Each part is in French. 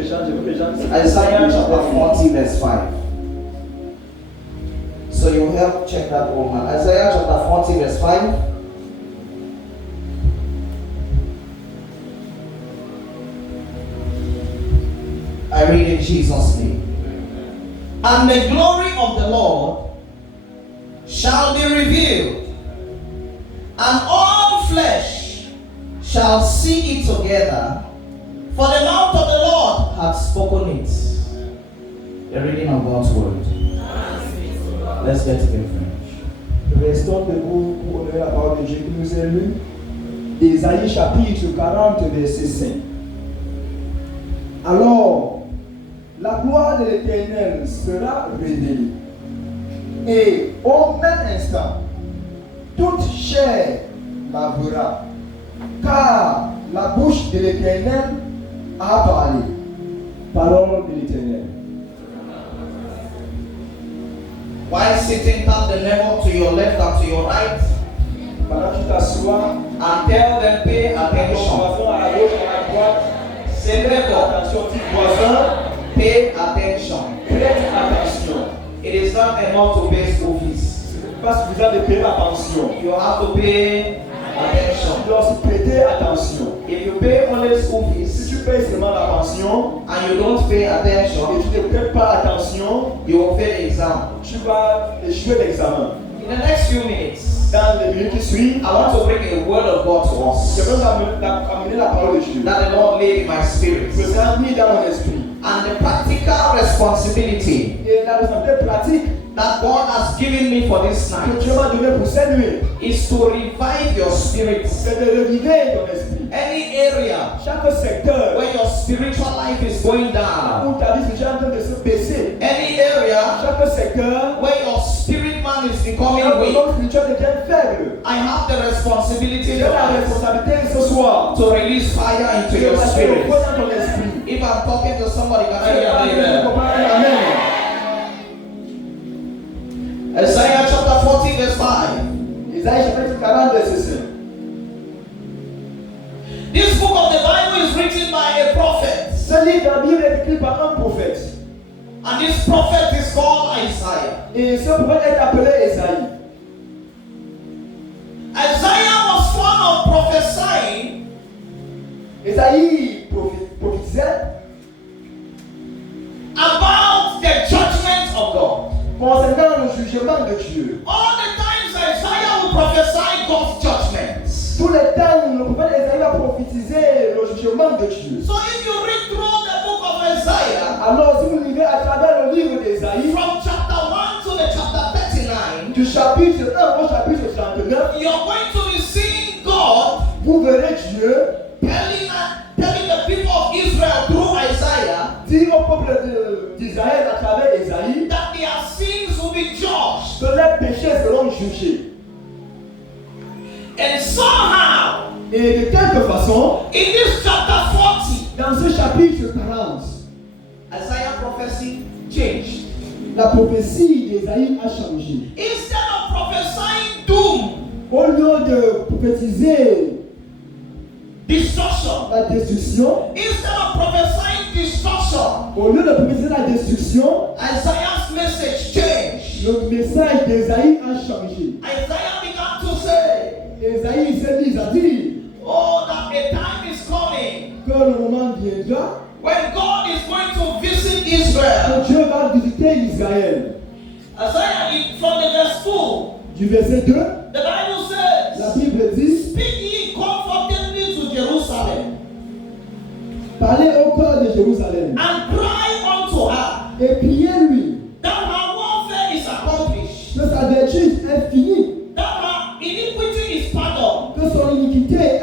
Isaiah chapter 40 verse 5. So you help check that one. Isaiah chapter 40 verse 5. I read in Jesus' name. And the glory of the Lord shall be revealed, and all flesh shall see it together, for the mouth of the Lord hath spoken it. The reading of God's word. Let's get to the French. Restons debout pour honorer la parole de Dieu qui nous est lue. Ésaïe chapitre 40 verset 5. Alors, la gloire de l'Éternel sera révélée, et au même instant, toute chair la verra, car la bouche de l'Éternel a parlé. Parole de l'Éternel. While sitting, tap the neighbor to your left and to your right, Pendant que tu t'assois, and tell them pay ton attention. voisin à la gauche, à la droite, Say neighbor, attention, petit voisin, pay attention. prête attention. It is not enough to pay school fees. Ce n'est pas suffisant de payer attention. You have to pay Tu attention. dois aussi prêter attention. If you pay only school Si fees tu payes seulement l'attention and you don't pay et attention, tu ne prêtes pas attention, you will fail the exam. tu vas échouer l'examen. In the next few minutes, Dans les minutes qui suivent, I want to bring a word of God to je us veux amener la parole de Dieu. that the Lord laid in my spirit, Je vous ai mis dans mon esprit. and the practical responsibility Et la responsabilité pratique that God has given me for this que night Dieu m'a donnée pour cette nuit, is to revive your spirit. c'est de reviver ton esprit. Any area Chaque secteur where your spiritual life is going down, où ta vie est en train de se baisser, any area chaque secteur where your spirit man is où becoming ton weak, homme spirituel devient faible. I have the responsibility J'ai la responsabilité ce soir to release fire into de your passer au spirit. feu dans ton esprit. If I'm talking to somebody, can I hear an amen? Amen. Isaiah chapter 40 verse 5. Isaïe chapitre 40 verset 5. This book of the Bible is written by a prophet, Ce livre de la Bible est écrit par un prophète. and this prophet is called Isaiah. Et ce prophète est appelé Isaïe. Isaiah was fond of prophesying Isaïe prophétisait about the judgment of God. concernant le jugement de Dieu. All the times Isaiah will prophesy God's judgments. Tout le temps, le prophète Isaïe va prophétiser le jugement de Dieu. So if you read through the book of Isaiah, Alors, si vous lisez à travers le livre d'Isaïe, from chapter 1 to the chapter 39, du chapitre 1 au chapitre 39, you're going to be seeing God vous verrez Dieu telling the people of Israel through Isaiah dire au peuple d'Israël à travers Isaïe that their sins will be judged. que leurs péchés seront jugés. And somehow, Et de quelque façon, in this chapter 40, dans ce chapitre 40, Isaiah prophecy changed. la prophétie d'Isaïe a changé. Instead of prophesying doom, Au lieu de prophétiser destruction, la destruction, instead of prophesying destruction, au lieu de prophétiser la destruction, Isaiah's message changed. le message d'Isaïe a changé. Isaiah began to say, Isaïe s'est mis à dire oh, that a time is coming que le moment viendra when God is going to visit Israel. que Dieu va visiter Israël. Isaiah, from the verse 2, Du verset 2, the Bible la says, Bible dit speak ye comfortably to Jerusalem parlez au cœur de Jérusalem and cry unto her et priez-lui that her warfare is accomplished, que sa vertu est finie, that her iniquity is pardoned, que son iniquité est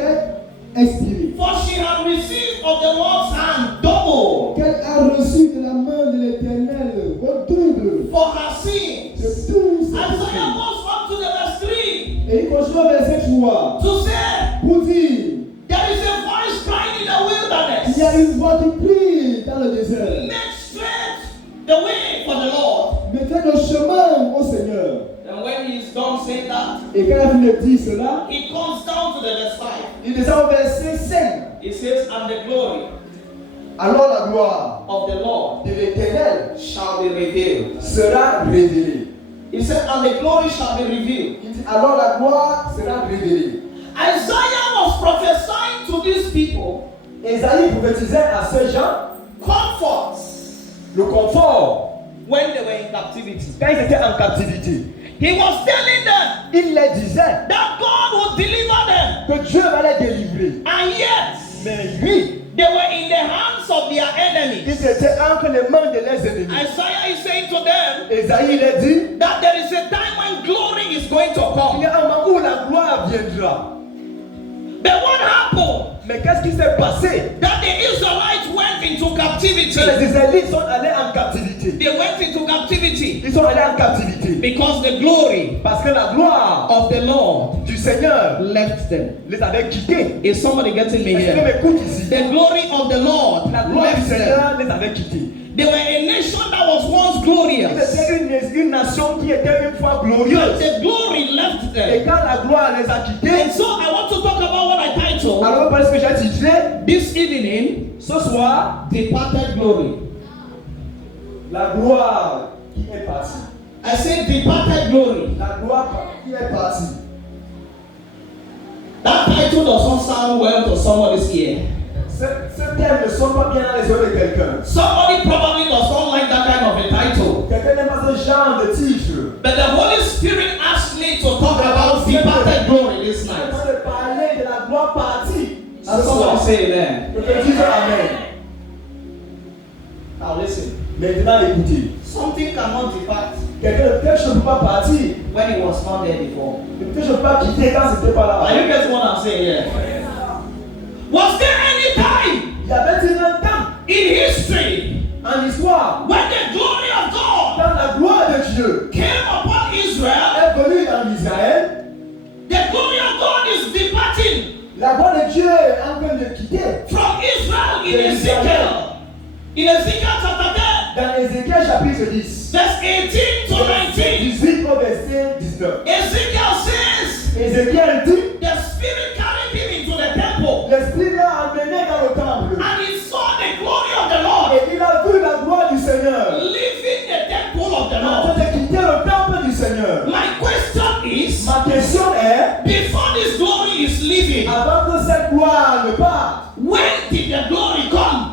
expirée, for she had received of the Lord's hand double qu'elle a reçu de la main de l'Éternel au double for her sins. de tous ses Isaiah péchés. goes up to the verse 3 Et il continue au verset 3 to say, pour dire there is a voice crying in the il y a wilderness, une voix qui crie dans le désert. make straight the way for the Lord. Mettez le chemin au Seigneur. And when he is done saying that, Et quand il a fini de dire cela, he comes down to the verse 5. il descend au verset 5. He says, and the glory alors la gloire of the Lord de l'Éternel shall be revealed. sera révélée. He said, and the glory shall be revealed. Il dit, alors la gloire sera révélée. Isaiah was prophesying to these people Ésaïe prophétisait à ces gens comfort le confort when they were in captivity. quand ils étaient en captivité. He was telling them Il les disait that God would deliver them, que Dieu va les délivrer. and yet Mais lui, they were in the hands of their enemies. ils étaient entre les mains de leurs ennemis. Isaiah is saying to them Ésaïe il a dit, that there is a time when glory is going to il y come. a un moment où la gloire viendra. But what happened? Mais qu'est-ce qui s'est passé? That the Israelites went into captivity. Les Israélites sont allés en captivité. They went into captivity Ils sont allés en captivité. because the glory Parce que la gloire of the Lord du Seigneur left them. les avait quittés. Is somebody getting me Est-ce que here? m'écoute ici? The glory of the Lord La gloire du left them. Seigneur les avait quittés. They were a nation that was once glorious. C'était une nation qui était une fois But glorieuse. the glory left Et them. quand la gloire les a quittés, And so I want to talk about what I titled alors parce que j'ai titré this evening, ce soir, Departed Glory. la gloire qui est partie. I said departed glory. La gloire qui est partie. That title does not sound well to somebody's ear. Ce thème ne sonne pas bien dans les oreilles de quelqu'un. Somebody probably does not like that kind of a title. Quelqu'un n'aime pas ce genre de titre. But the Holy Spirit asked me to talk about departed glory this Je night. vais parler de la gloire partie. And somebody say amen. Je peux dire Amen. Now listen. Maintenant écoutez. Something cannot depart Quelque chose ne peut pas partir. when it was not there before. Quelque chose ne peut pas quitter quand c'était pas là. Are you getting what I'm saying here? Was there any time Il y avait un temps in history en histoire when the glory of God quand la gloire de Dieu came upon Israel? est venue dans Israël? The glory of God is departing La gloire de Dieu est en train de quitter. from Israel in Ezekiel. In Ezekiel chapter 10, Dans Ézéchiel chapitre 10, verse 18 to 19, 18 au verset 19. Ezekiel says Ézéchiel dit, the Spirit carried him into the temple l'Esprit l'a amené dans le temple. and he saw the glory of the Lord Et il a vu la gloire du Seigneur. leaving the temple of the En train Lord. de quitter le temple du Seigneur. My question is, Ma question est, before this glory is leaving, avant que cette gloire ne parte, when did the glory come?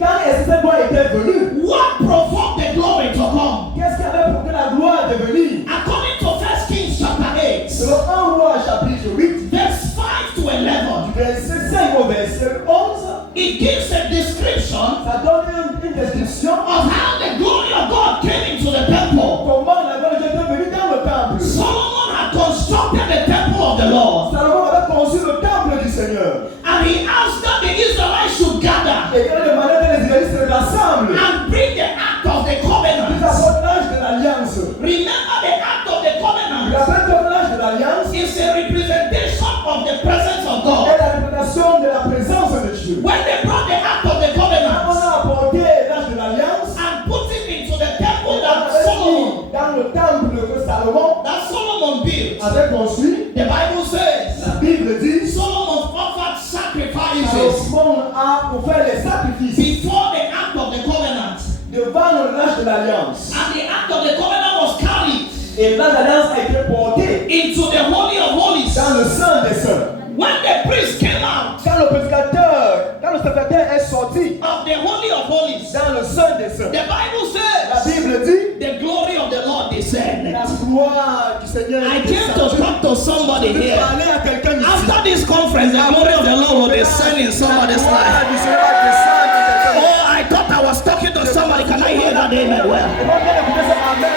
quand est-ce que cette gloire était venue? What provoked the glory to come? Qu'est-ce qui avait pour que la gloire de venir? According to 1 Kings chapter 8, Selon 1 roi chapitre 8, verse 5 to 11, du verset 5 au verset 11, it gives a description ça donne une description of how the glory of God came into the temple. comment la gloire de Dieu est venue dans le temple. Solomon had constructed the temple of the Lord, Salomon avait conçu le temple du Seigneur. and he asked that the Israelites should gather Et il a demandé que les Israélites se rassemblent. and bring the ark of the Ils covenant. apportent l'âge de l'alliance. Remember, the ark of the Le covenant rappel de l'âge de l'alliance is a representation of the presence of est God. la représentation de la présence de Dieu. When they brought the ark of the On covenant a apporté l'âge de l'alliance and put it into the temple on that avait Solomon, mis dans le temple que Salomon built, avait construit. the Bible says La Bible dit Solomon offered sacrifices Salomon a offert les sacrifices before the ark of the covenant, devant l'âge de l'alliance. and the ark of the covenant was carried Et l'âge de l'alliance a été porté into the holy of holies. dans le Saint des Saints. When the priest came out Quand le prédicateur, quand le secrétaire est sorti of the holy of holies, dans le Saint des Saints, the Bible la says Bible dit the glory of the Lord descended. la gloire du Seigneur I est came to descendue. talk to somebody Je veux here. parler à quelqu'un ici. After this conference, the glory of the Lord will descend in somebody's La gloire life. du Seigneur va descendre dans quelqu'un. Oh, I thought I was talking to somebody. Can I hear that amen well? Et moi, bien écouter ça, amen.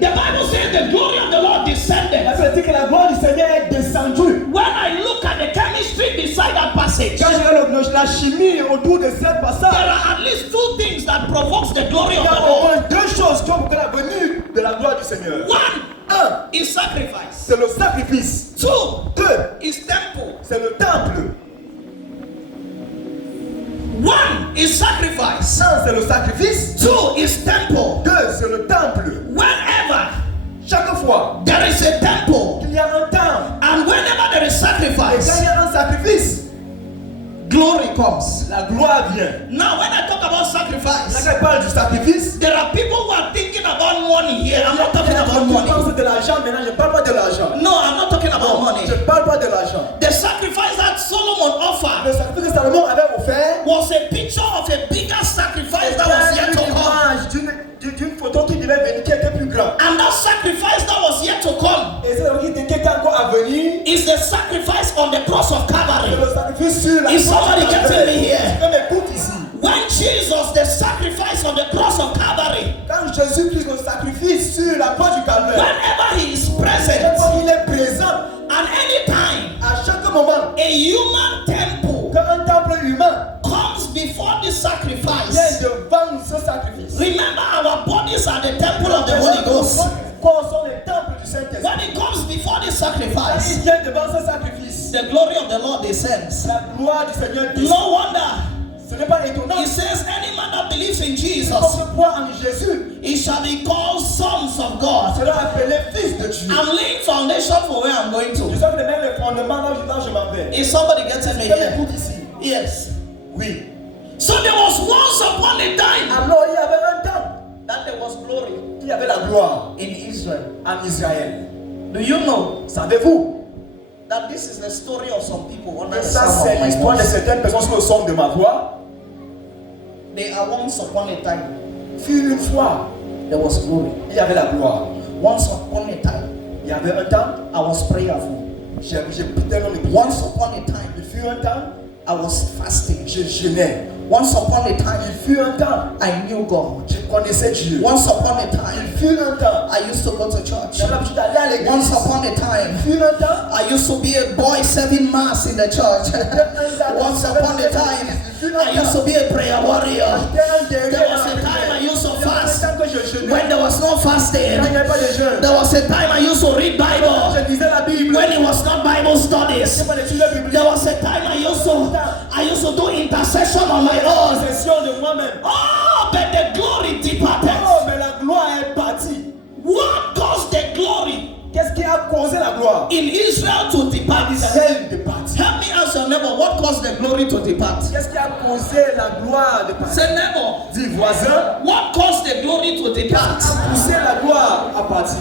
The Bible says the glory of the Lord descended. La Bible dit que la gloire du Seigneur est descendue. When I look at the chemistry beside that passage, Quand je regarde la chimie autour de ce there passage, are at least two things that provokes the glory il of y a the au Lord. moins deux choses qui ont pour la venue de la gloire du Seigneur. One Un, is sacrifice. c'est le sacrifice. Two Deux, is temple. c'est le temple. One is sacrifice. Un, c'est le sacrifice. Two is temple. Deux, c'est le temple. Whenever Chaque fois there is a temple, qu'il y a un temple, and whenever there is et quand sacrifice, il y a un sacrifice, glory comes. la gloire vient. Now, when I talk about Là, sacrifice, quand je parle du sacrifice, there are people who are thinking about money here. I'm not talking about je money. pense de l'argent maintenant, je ne parle pas de l'argent. No, I'm not talking about money. Je ne parle pas de l'argent. The sacrifice that Solomon Le offered sacrifice que Salomon avait offert, was a picture of a bigger sacrifice that was yet c'était to une come. image d'une photo qui devait venir, qui était plus grande. And that sacrifice that was yet to come Et c'est qui était encore à venir. is the sacrifice on the cross of C'est Calvary. le sacrifice sur la Is somebody croix de getting me here? Calvaire. Même écoute ici. When Jesus, the sacrifice on the cross of Calvary, Quand Jésus-Christ le sacrifice sur la croix du calvaire, whenever he is chaque present, fois qu'il est présent, and anytime à chaque moment, a human temple quand un temple humain comes before this vient sacrifice, devant ce sacrifice, remember our bodies are the temple of the Holy Ghost. Corps sont les temples du Saint-Esprit. When it comes before this Quand sacrifice, il vient devant ce sacrifice, the glory of the Lord descends. la gloire du Seigneur descend. No wonder. Ce n'est pas étonnant. He says, any man that believes in Jesus, Quand on croit en Jésus, he shall be called sons of God. sera appelé fils de Dieu. I'm laying foundation for where I'm going Je to. suis de mettre le fondement là où je m'en vais. Is somebody getting me Quelqu'un here? m'écoute ici. Yes. Oui. So there was once upon a time Alors il y avait un temps that there was glory qu'il y avait la gloire in Israel. en Israël. Do you know Savez-vous that this is the story of some people under que the ça sound c'est of my l'histoire de voice? certaines personnes sur le son de ma voix? They are once upon a time Fut une fois, there was glory. il y avait la gloire. Once upon a time Il y avait un temps, I was prayerful. j'ai tellement de prières. Once upon a time Il fut un temps, I was fasting. je jeûnais. Once upon a time Il fut un temps, I knew God. je connaissais Dieu. Once upon a Il time fut un temps, I used to go to church. j'avais l'habitude d'aller à l'église. Once upon a Il time fut un temps, I used to be a boy serving mass in the church. Once upon a time I used to be a prayer warrior. There was a time I used to fast when there was no fasting. Quand il n'y avait pas de jeûne, There was a time I used to read Bible je lisais la Bible. when it was not Bible studies. Je pas d'études bibliques. There was a time I used to do intercession on my own. Possession de moi-même. Oh, but the glory departed. Oh, mais la gloire est partie. What caused the glory Qu'est-ce qui a causé la gloire? in Israel to depart? Israël de partie. Help me ask your neighbor, what caused the glory to depart? Qu'est-ce qui a causé la gloire de partie? Say neighbor, Dis voisin, what caused the glory to depart? a poussé la gloire à partir.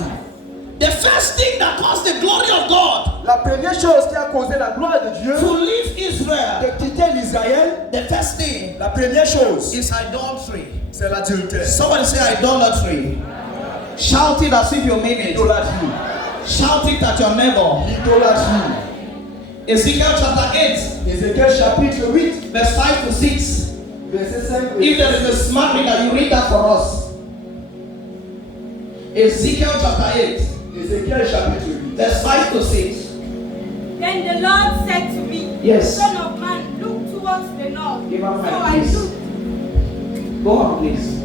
The first thing that caused the glory of God La première chose qui a causé la gloire de Dieu to leave Israel, de quitter l'Israël, the first thing la première chose, is idolatry. c'est l'adultère. Somebody say idolatry. Shout it as if you mean it. L'idolâtrie. Shout it at your neighbor. L'idolâtrie. Ezekiel chapter 8, Ézéchiel chapitre 8, verse 5 to 6. verset 5. If there is a smart reader, you read that for us. Ezekiel chapter 8, Ézéchiel chapitre 8. verse 5 to 6. Then the Lord said to me, Yes. Son of man, look towards the north. Give her So mic, I please. looked. Go on, please.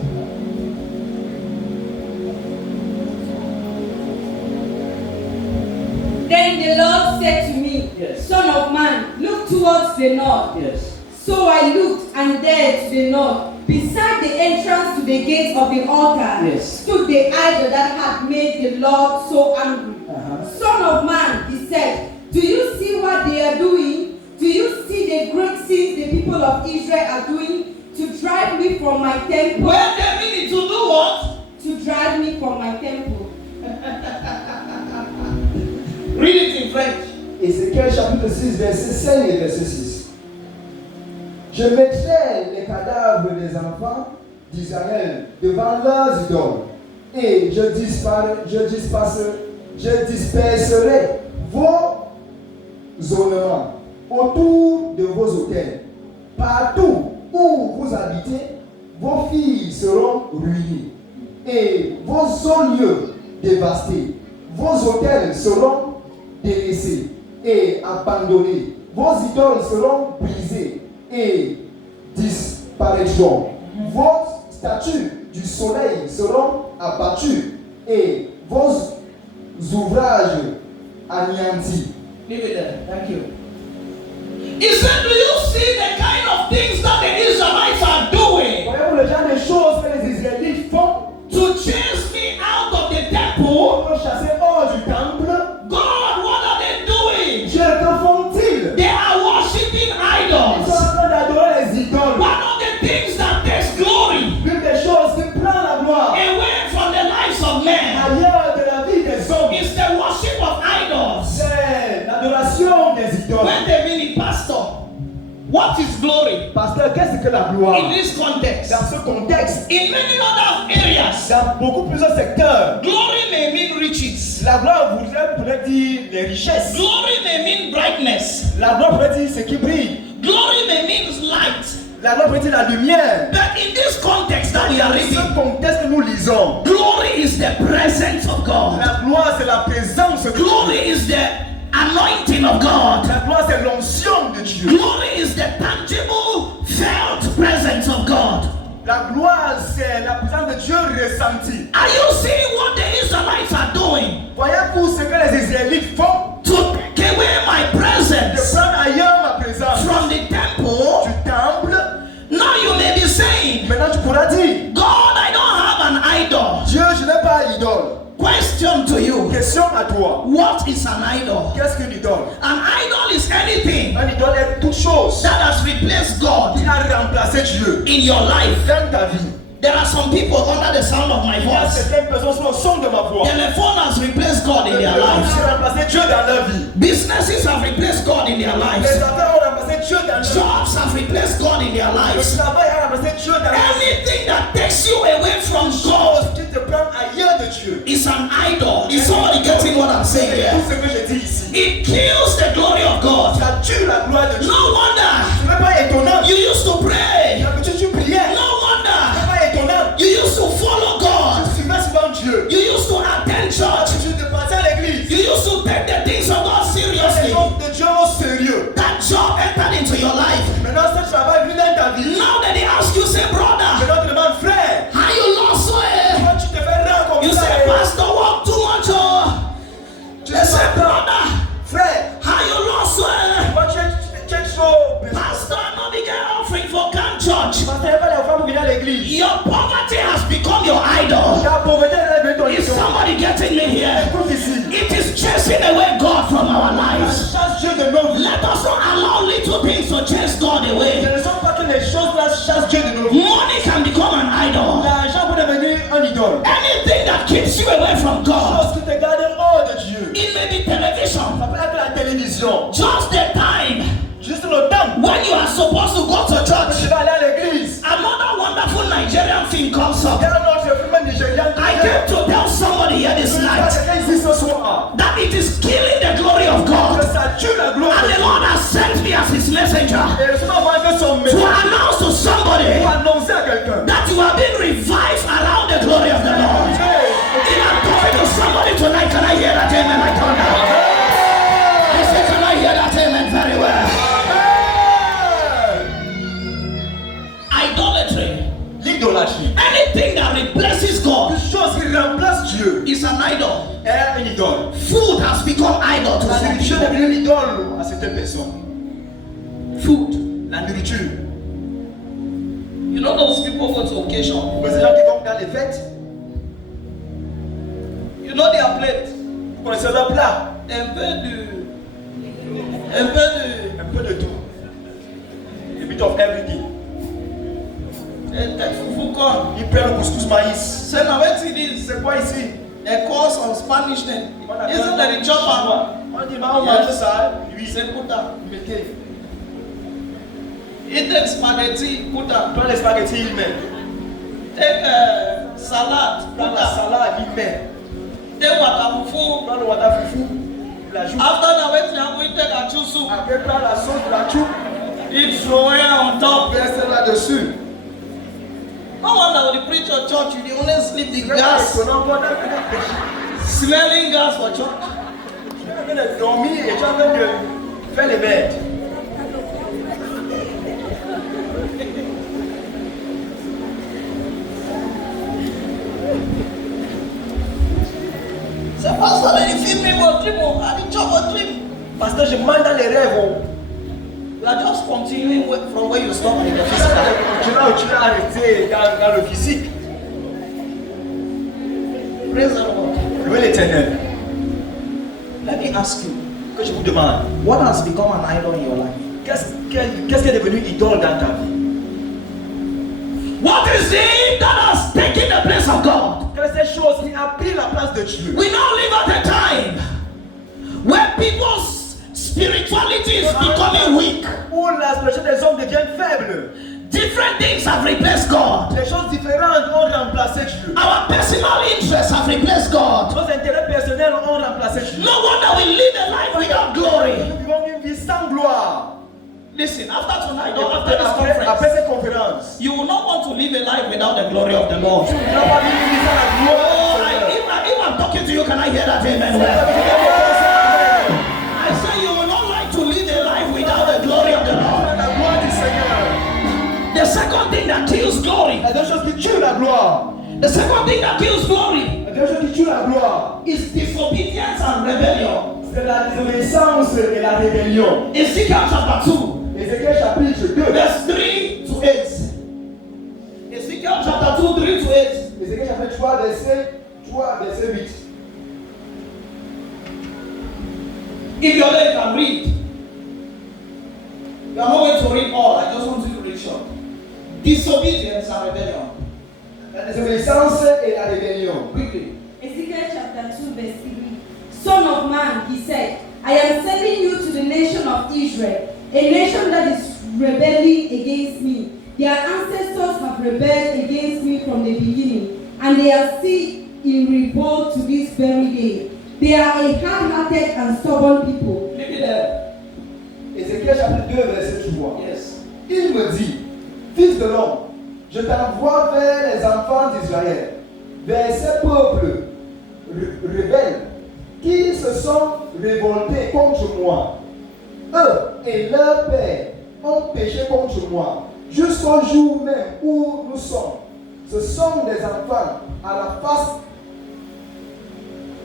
Then the Lord said to me, Yes. Son of man, look towards the north. Yes. So I looked, and there to the north, beside the entrance to the gate of the altar, Yes. stood the idol that had made the Lord so angry. Uh-huh. Son of man, he said, do you see what they are doing? Do you see the great sins the people of Israel are doing to drive me from my temple? Where they mean to do what? To drive me from my temple. Read it in French. Ézéchiel chapitre 6, verset 5 et verset 6. Je mettrai les cadavres des enfants d'Israël devant leurs idoles, et je disperserai vos ornements autour de vos autels. Partout où vous habitez, vos filles seront ruinées, et vos hauts lieux dévastés. Vos autels seront délaissés et abandonnés. Vos idoles seront brisées et disparaîtront. Vos statues du soleil seront abattues et vos ouvrages anéantis. Leave it there. Thank you. He said, do you see the kind of things that the Israelites are doing Voyez-vous le genre de choses que les Israélites font to chase me out of the temple? pour me chasser hors du temple? God, what are they doing? Dieu, que font-ils? They are worshiping Ils sont idols. en train What is glory? Pasteur, qu'est-ce que la gloire? In this context, Dans ce contexte, in many other areas, dans beaucoup plusieurs secteurs, glory may mean riches. la gloire pourrait dire les richesses. Glory may mean brightness. La gloire pourrait dire ce qui brille. Glory may mean light. La gloire pourrait dire la lumière. But in this context that we are Dans reading, ce contexte que nous lisons, glory is the presence of God. la gloire c'est la présence de Dieu. Glory is the anointing of God. La gloire c'est l'onction de Dieu. Glory is the tangible, felt presence of God. La gloire c'est la présence de Dieu ressentie. Are you seeing what the Israelites are doing? Voyez-vous ce que les Israélites font? To take away my De presence prendre ailleurs ma présence from the temple. du temple. Now you may be saying, Maintenant tu pourras dire, God, I don't have an idol. Dieu, je n'ai pas d'idole. Question to you. Question à toi. What is an idol? Qu'est-ce qu'une idole? An idol is anything Un idole est toute chose that has replaced God qui a remplacé Dieu in your life. dans ta vie. There are some people under the sound of my Il y a voice. certaines personnes sur le son de ma voix Telephone has replaced God in their qui lives. ont remplacé Dieu dans leur vie. Businesses have replaced God in their Les lives. affaires ont remplacé Dieu dans leur vie. Jobs have replaced God in their Le lives. travail a remplacé Dieu dans leur vie. Anything that takes you away from God Qui te prend ailleurs de Dieu. is an idol. Is somebody getting what I'm saying here? Tout ce que je dis ici, It kills the glory of God. ça tue la gloire de Dieu. No wonder Ce n'est pas étonnant. you used to pray. D'habitude tu priais. No Ce wonder n'est pas étonnant. you used to follow God. Tu suivais souvent Dieu. You used to attend church. Tu te passais à l'église. You used to take the things of God Les seriously. choses de Dieu au sérieux. That job entered into your life. Maintenant, ce travail vient dans ta vie. Now that they ask you, say, brother, Maintenant, tu demandes, frère, how you lost weight? quand tu te fais rare comme You ça, say, Pastor, walk too much. Oh. tu They say, demandes, brother, frère, how you lost weight? quand tu es trop, Pastor, no be get offering for camp church. parce qu'il n'y a pas les femmes qui viennent à l'église. Your poverty has become your idol. La pauvreté est devenu ton Is idole. somebody getting me here? Écoute ici. It is chasing away God from our lives. Chasse Dieu de nos vies. Let us not allow little things to chase God Ce away. ne sont pas que les choses là chassent Dieu de nos vies. Money can become an idol. L'argent peut devenir un idole. Anything that keeps you away from God. Chose qui te garde hors de Dieu. It may be television. Ça peut être la télévision. Just the time Juste le temps. when you are supposed to go to Tu church. vas aller à l'église. Another wonderful Nigerian film comes Il y up. a un autre film nigérian. I came to tell somebody here this night Quelqu'un ici ce soir. that it is killing the glory of Que God. ça tue la gloire And de the Dieu. Lord has sent me as his messenger Et le Seigneur va envoyer son to message announce to somebody pour annoncer à quelqu'un. that you have been revived around the glory of the Lord. If I'm talking to somebody tonight, can I hear that amen like thunder? I say, can I hear that amen very well? Idolatry. L'idolâtrie. Anything that replaces God Une chose qui remplace Dieu is an idol. est une idole. Food has become idol to La some nourriture est people. devenue une idole à certaines personnes. Food. La nourriture. You know those people go to occasion. Pour ces gens qui vont dans les fêtes, You know their plate. vous connaissez leur plat. Un peu Un peu de tout. A bit of everything. fufu corn. Ils prennent le couscous maïs. Say now what it is. C'est quoi ici? A course on Spanish then. On a Isn't that the chopper? On dit, on mange ça, lui, Say puta. mettez. Eat spaghetti puta. Prends les spaghettis, il met. Take salad Prends la puta. salade, il met. Take water fufu. Prends le water fufu, il ajoute. After that waiting I'm going to take a juice soup. Après, prends la sauce, la choupe, Eat soya on top. verse là-dessus. No wonder when you preach your church, you dey only sleep the Très gas. étonnant, on a fait des péchés. Smelling gas for church. Tu es en train de dormir et tu es en train de faire les bêtes. Say pastor, then you feel me go dream o. I dey chop a dream. Parce que je mens dans les rêves. Oh. You are just continuing from where you stop in the Tu physical. vas arrêter dans le physique. Praise the Lord. Louez l'Éternel. Let me ask you, Que je vous demande, what has become an idol in your life? qu'est-ce qui est devenu idole dans ta vie? What is it that has taken the place of God? Quelle est cette chose qui a pris la place de Dieu? We now live at a time where people's spirituality is becoming weak. Où la spiritualité des hommes devient faible. Different things have replaced God. Les choses différentes ont remplacé Dieu. Our personal interests have replaced God. Nos intérêts personnels ont remplacé Dieu. No wonder we live a life without glory. Nous vivons une vie sans gloire. Listen, after tonight, or Après, after this après conference, cette conférence, you will not want to live a life without the glory of the Lord. tu ne vas pas vivre une vie sans la gloire Oh, du Seigneur. if I'm talking to you, can I hear that amen? Well, I say you will not like to live a life without the glory of the Lord. La gloire du Seigneur. The second thing that kills glory, La deuxième chose qui tue la gloire. the second thing that kills glory La deuxième chose qui tue la gloire, is disobedience and rebellion. c'est la désobéissance et la rébellion. Ezekiel chapter 2, Ézéchiel chapitre 2. verse 3 to 8. Ezekiel chapter 2, 3 to 8. Ézéchiel chapitre 3, verset 8. If you're there, you can read. You are not going to read all. I just want you to read short. Disobedience and rebellion. La désobéissance et la rébellion. Quickly. Ezekiel chapter 2, verse 3. Son of man, he said, I am sending you to the nation of Israel, a nation that is rebelling against me. Their ancestors have rebelled against me from the beginning, and they are still in revolt to this very day. They are a hard-hearted and stubborn people. Leave it there. Ézéchiel chapitre 2, verset 3. Yes. Il me dit, fils de l'homme, je t'envoie vers les enfants d'Israël, vers ces peuples rebelles qui se sont révoltés contre moi. Eux et leurs pères ont péché contre moi jusqu'au jour même où nous sommes. Ce sont des enfants à la face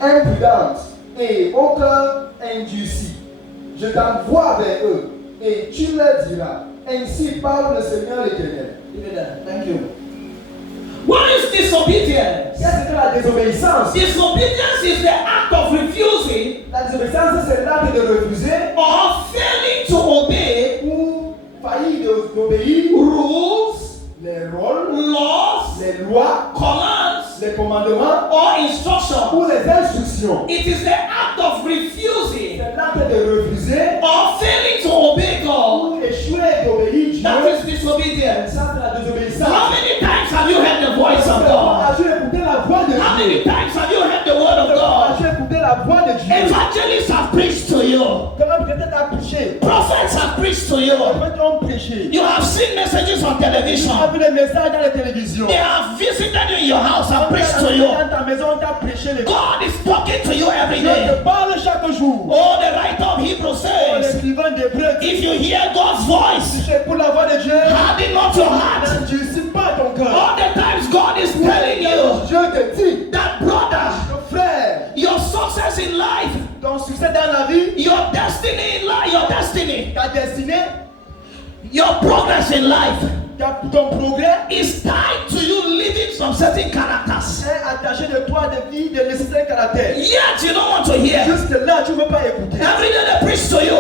imprudente et au cœur endurci. Je t'envoie vers eux et tu leur diras, ainsi parle le Seigneur l'Éternel. Leave it there. Thank you. What is disobedience? Qu'est-ce que la désobéissance? Disobedience is the act of refusing La désobéissance, c'est l'acte de refuser or failing to obey ou faillir d'obéir rules, les rôles, laws, les lois, commands, les commandements or instructions. ou les instructions. It is the act of refusing C'est l'acte de refuser or failing to obey God. ou échouer d'obéir That Dieu. is disobedience. Ça, c'est la désobéissance. How many times have you heard the voice of God? As-tu écouté la voix de How many Dieu? times have you heard the word of God? As-tu écouté la voix de Dieu? Evangelists have preached to you. Comment peut-être t'as prêché? Prophets have preached to you. Comment ont prêché? You have seen messages on Tu as television. vu les messages dans la télévision. They have visited you in your house and preached to you. Dans ta maison, on t'a prêché les God is talking to you every Dieu day. te parle chaque jour. Oh, the writer of Hebrews says, L'écrivain d'Hébreux dit, if you hear God's voice, tu écoutes la voix de Dieu, harden not your heart. n'endurcis pas ton cœur. All the times God is telling you Dieu te dit, that, brother, ton frère, your success in life, ton succès dans la vie, your destiny in life, your destiny, ta destinée, your progress in life ton progrès is tied to you living some certain characters. est attaché de toi de vie, de laisser un caractère. Yet you don't want to hear. Jusque là, tu ne veux pas écouter. Every day they preach to you.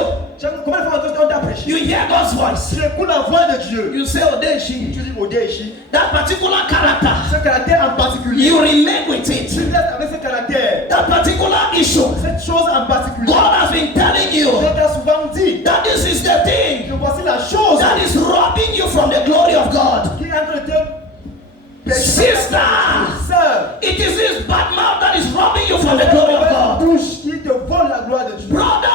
Combien de fois on t'a prêché? You hear God's voice. Tu écoutes la voix de Dieu. You say, oh, there she. Tu dis, Odéchi. That particular character, Ce caractère en particulier. you remain with it. Tu restes avec ce caractère. That particular issue, Cette chose en particulier. God has been telling you Dieu t'a souvent dit that this is the thing que voici la chose that is robbing you from the glory of God. qui est en train de te Sister, Sœur, it is this bad mouth that is robbing you from the glory of God. bouche qui te vole la gloire de Dieu. Brother,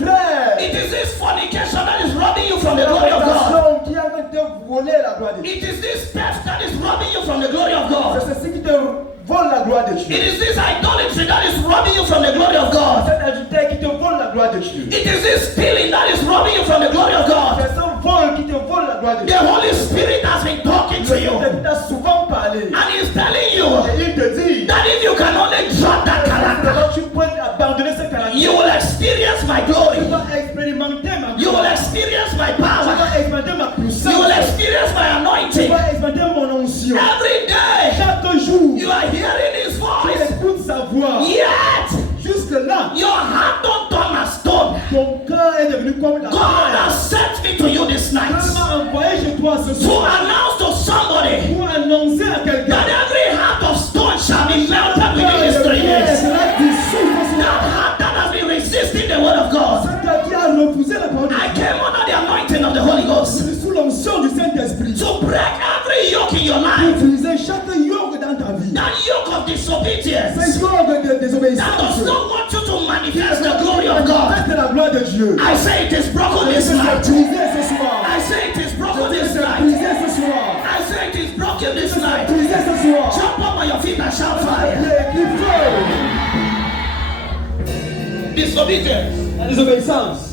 Frère, it is this fornication that is robbing you from the glory of God. fornication qui est en train de te voler la gloire de Dieu. It is this theft that is robbing you from the glory of God. C'est ceci qui te vole la gloire de It Dieu. is this idolatry that is robbing you from the glory of God. Cet adultère qui te vole la gloire de Dieu. It is this stealing that is robbing you from the glory of God. C'est ce vol qui te vole la gloire de The Dieu. Holy Spirit has been talking to you, Il t'a souvent parlé. and He's telling you Et il te dit, that if you can only drop that character, tu peux abandonner ce caractère. you will experience my glory. Tu vas expérimenter ma You will gloire. experience my Tu power. vas expérimenter ma You will puissance. experience my Tu anointing. vas expérimenter mon onction. Every day, Chaque jour, you are hearing His tu voice. écoutes sa voix. Yet, Jusque là, your heart don't turn as stone. ton cœur est devenu comme la God pierre. has sent me to you this night Dieu m'a envoyé chez toi ce to soir announce to somebody pour annoncer à quelqu'un that every heart of stone shall be melted within these 3 years. sera dissous. That heart that has been resisting the word of God, Ce cœur qui a refusé Saint-Esprit to break every yoke in your pour life. briser chaque yoke dans ta vie. That yoke of disobedience C'est yoke de that désobéissance. does not want you to manifest the glory of God. Manifeste la gloire de Dieu. I say it is broken this C'est night. brisé ce soir. I say it is broken this C'est night. brisé ce soir. I say it is broken this night. Brisé ce soir. Jump up on your feet and shout fire. Les feu. Disobedience. La désobéissance.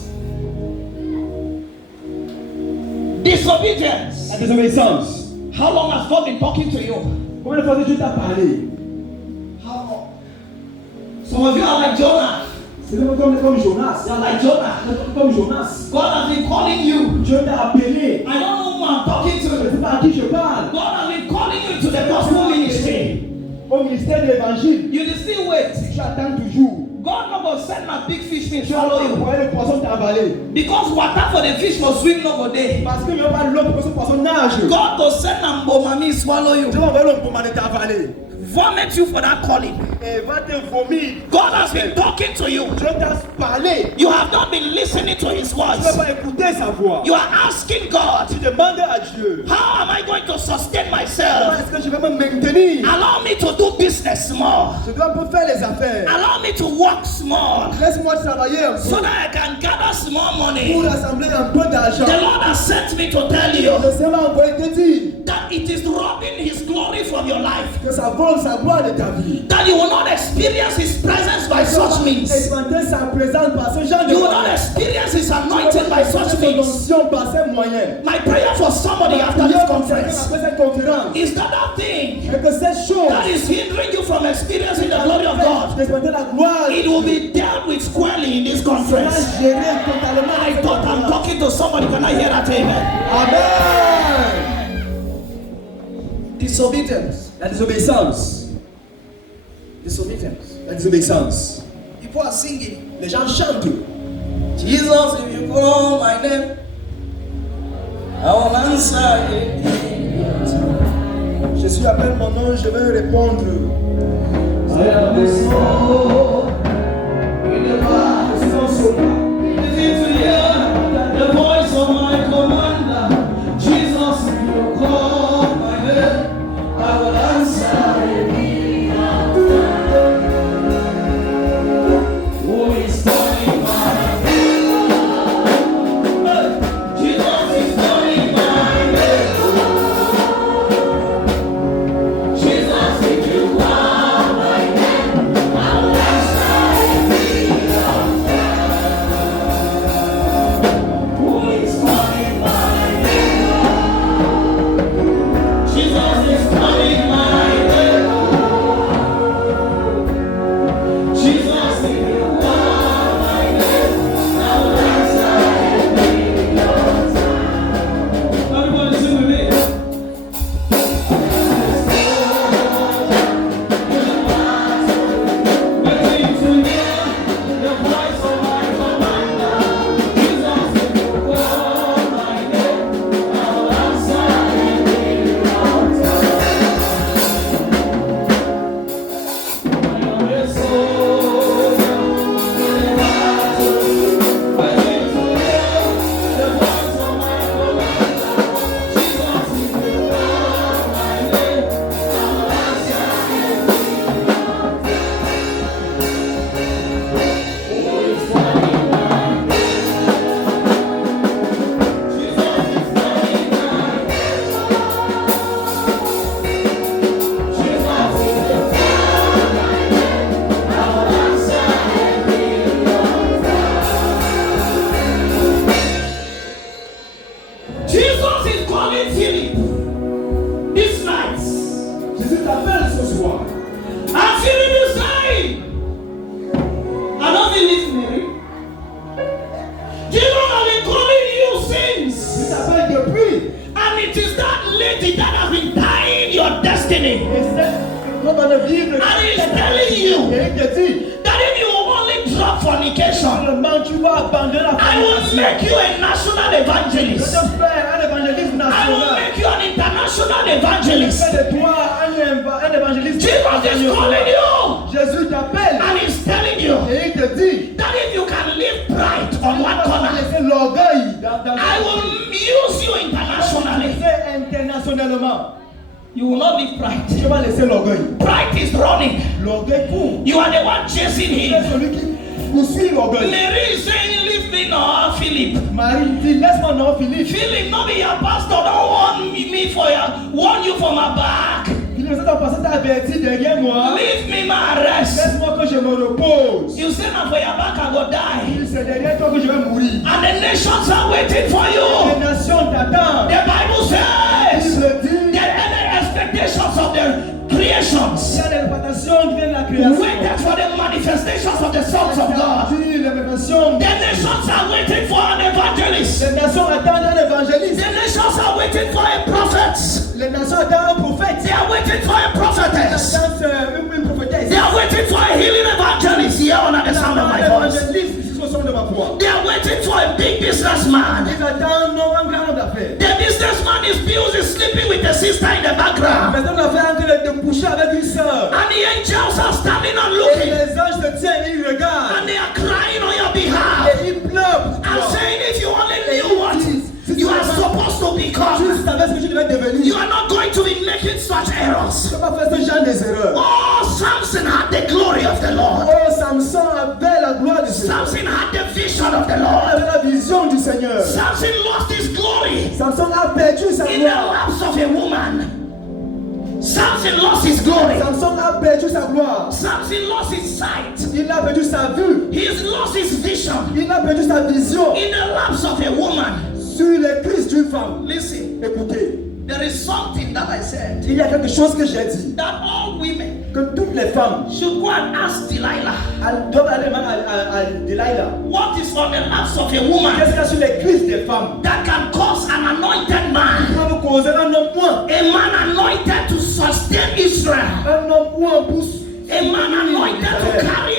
Disobedience. La désobéissance. How long has God been talking to you? Combien de fois Dieu t'a parlé? How long? Some of you are like Jonah. C'est comme Jonas. You are like Jonah. Comme Jonas. God has been calling you. Dieu t'a appelé. I don't know who I'm talking Je ne to. sais pas à qui je parle. God has been calling you into the gospel ministry. Au ministère de l'évangile. You still wait. Tu attends toujours. God not gonna send my big fish me Tu swallow vas you. envoyer le poisson t'avaler. Because water for the fish must swim no go day. Parce qu'il n'y a pas de l'eau pour que ce poisson nage. God will send Mbomami swallow you. Dieu va envoyer l'eau pour m'aller t'avaler. Vomit you for that calling. Et va te vomir. God has been talking to you. Dieu t'a parlé. You have not been listening to his Tu ne vas voice. pas écouter sa voix. You are asking God, Tu demandes à Dieu. how am I going to sustain Comment myself? est-ce que je vais me maintenir? Allow me to do business small. Je dois un peu faire les affaires. Allow me to work small Laisse-moi travailler un so peu that I can gather small pour money. rassembler un peu d'argent. The Lord has sent me to tell you Le Seigneur m'a envoyé te dire that it is robbing his glory from your life. que ça vole sa gloire de ta vie. That you will not experience his presence by such means. Expérimenter sa présence par ce genre de You will not moyens. experience his anointing by such Son means. onction par ces moyens. My prayer for somebody after this conference Après cette conférence, is that that thing et que cette chose that is hindering you from experiencing the glory of God, d'expérimenter la gloire it will be dealt with squarely in this conference. sera gérée totalement. I thought I'm talking to somebody. Can I hear that? Amen. Amen. Disobedience. La désobéissance. Disobedience. La désobéissance. People are singing. Les gens chantent. Jesus, if you call my name, I will answer you. Jésus appelle mon nom, je vais répondre. I am a soul in the past. Je suis un soldat. Easy to hear the voice of my commander. Jesus, if you call my name, I will answer you. Who is calling my name? Jesus is calling my name. Jesus, if you call my name, I will answer you. Who is calling my name? Jesus is calling my name. Jesus, if you call my name, I will answer you. Everybody sing with me. Waiting to hear the voice of my commander. Jesus, if you call my name, I will answer you. I am a soldier in the battle, waiting to hear the voice of my commander. Jesus, if you call my name, I will answer you. Who is calling my name? Jesus is calling my name. Jesus, if you call my name, I will answer you. Jesus is calling Philip this night. Jésus t'appelle ce soir. And Philip is saying, I don't believe Mary. Jesus has been calling you Il since. t'appelle depuis. And it is that lady that has been tying your destiny. Et c'est comment de vivre. And he's telling you Et il te dit, that if you only drop fornication, seulement tu vas abandonner la I will fornication. make you a national Je evangelist. te fais un évangéliste I will national. make you an international Je evangelist. fais de toi un évangéliste Jesus is calling you. Jésus t'appelle. And he's telling you Et il te dit, that if you can leave pride on one corner, laisser l'orgueil dans I will use you internationally. personnellement, you will not leave pride. tu vas laisser l'orgueil. Pride is running. L'orgueil court. You are the one chasing C'est him. celui qui poursuit l'orgueil. Mary is saying, leave me now, Philip. Marie dit, laisse-moi non, Philippe. Philip, not be your pastor. Don't warn you for my back. Il nous a passé averti derrière moi. Leave me my rest. Laisse-moi que je me repose. You say now for your back I go die. C'est derrière toi que je vais mourir. And the nations are waiting for Les you. nations t'attendent. The Bible Il says le dit. the any expectations of the creations Il y a des répétitions qui viennent de la création. waited for the manifestations of the sons of God. Les répétitions. The nations are waiting for an evangelist. Les nations attendent un évangéliste. The nations are waiting for a prophet. Les nations attendent un prophète. They are waiting for a prophetess. Attendent une prophétesse. They are waiting for a healing evangelist here under the sound of my voice. L'évangéliste, c'est le son de ma voix. They are waiting for a big businessman. Ils attendent un grand homme d'affaires. The businessman is busy sleeping with a sister in the background. Mais l'homme d'affaires est en train de coucher avec une sœur. And the angels are standing and Et looking. les anges te tiennent et ils regardent. And they are crying on your behalf. Et ils pleurent pour I'm toi. saying if you only knew what you are supposed to Tu become, savais ce que tu devais devenir. you are not going to be making such errors. Tu ne vas pas faire ce genre des erreurs. Oh, Samson had the glory of the Lord. Oh, Samson avait la gloire du Seigneur. Samson had the vision of the Il Lord. avait la vision du Seigneur. Samson lost his glory Samson a perdu sa in the gloire. laps of a woman. Samson lost his glory. Samson a perdu sa gloire. Samson lost his sight. Il a perdu sa vue. He's lost his vision Il a perdu sa vision in the laps of a woman. sur les crises d'une femme. Listen, Écoutez, there is something that I said il y a quelque chose que j'ai dit. that all women Que toutes les femmes should go and ask Delilah elles doivent aller à Delilah. what is on the laps of a woman Qu'est-ce qu'il y a sur les crises des femmes? that can cause an anointed man, Quand vous causez un homme moins, a man anointed to sustain Israel, un homme moins pousse. a man anointed to carry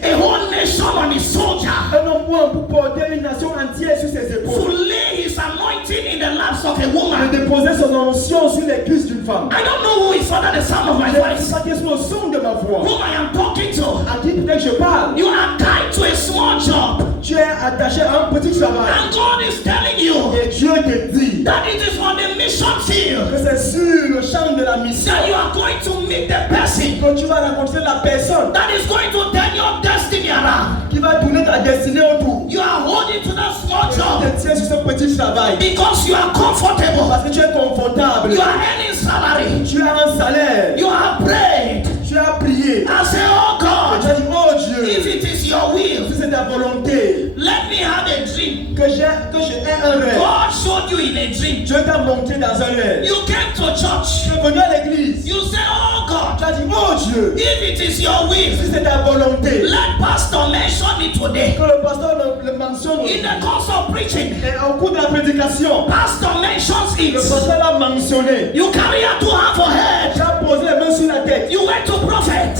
a whole nation on his shoulder, Un homme moins pour porter une nation entière sur ses to épaules. lay his anointing in the laps of a De woman. déposer son onction sur les crises d'une femme. I don't know who is under the sound of my Je ne sais voice, pas quel est le son de ma voix. whom I am talking to. À qui peut-être je parle? You are tied to a small job, Tu es attaché à un petit travail. and God is telling you Et Dieu te dit that it is on the mission field que c'est sur le champ de la mission that you are going to meet the person que tu vas rencontrer la personne that is going to turn your destiny around. qui va tourner ta destinée autour. You are holding to that small Tu job te tiens sur ce petit travail because you are comfortable. parce que tu es confortable. You are earning salary. Tu as un salaire. You have prayed Tu as prié. and say, oh Et tu God, as dit, oh if Dieu, it is your will, si c'est ta volonté let me have a dream. que j'ai un rêve. God showed you in a dream. Dieu t'a montré dans un rêve. You came to church. Tu es venu à l'église. You say, oh God, Tu as dit, oh Dieu, if it is your will, si c'est ta volonté let pastor mention it today. que le pasteur le mentionne In the course of preaching, et au cours de la prédication, pastor mentions le it. pasteur l'a mentionné. You carry her to her Tu forehead. as posé les mains sur la tête. You went to prophet.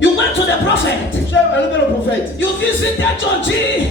You went to the prophet. Tu as allé vers le prophète. You visited John G.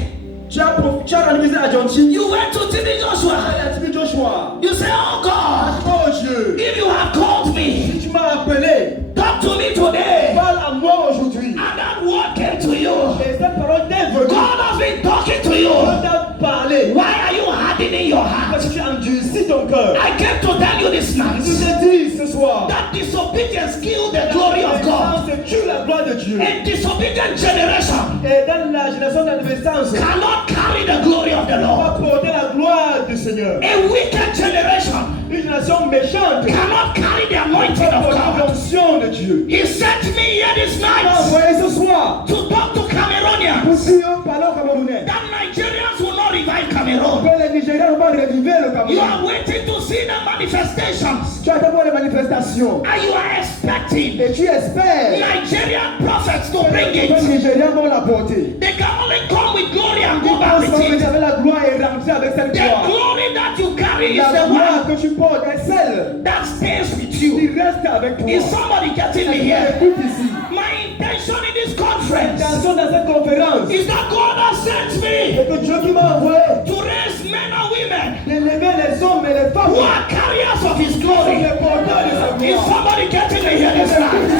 Tu as organisé à John Chin. You went to TB Joshua. Tu as dit Joshua. You say, oh God, Oh Dieu, if you have called me, si tu m'as appelé, talk to me today. parle à moi aujourd'hui. And that word came to you. Et cette parole t'est venue. God has been talking to you. Dieu t'a parlé. Why are you hardening your heart? Parce que tu endurcis ton cœur. I came to tell you this Je night te dis ce soir. that disobedience killed the glory of God. C'est tue la gloire de Dieu. A disobedient generation Et dans la génération d'adolescence, cannot carry the glory of the on Lord. va porter la gloire du Seigneur. A wicked generation Une génération méchante cannot carry the anointing va of porter God. l'onction de Dieu. He sent me here this Tu m'as night envoyé ce soir to talk to pour Cameroonians dire parlons camerounais. that Nigerians will not revive Cameroon. Que les Nigériens vont reviver le You Cameroun. are waiting to see the manifestations Tu attends les manifestations. and you are expecting Et tu espères Nigerian prophets to que bring les it. Nigériens vont la porter. They can only come with glory and go Ils back pensent with venir it. avec la gloire et rentrer avec cette The gloire. glory that you carry is La the gloire one que tu portes est celle that stays with you. qui reste avec toi. Is somebody getting me here? Écoute ici. My intention in this conference Attention dans cette conférence. is that God has sent me C'est que Dieu qui m'a envoyé to raise men and women d'élever les hommes et les femmes who are carriers of His qui sont glory. les porteurs de sa Is gloire. somebody getting me here this night?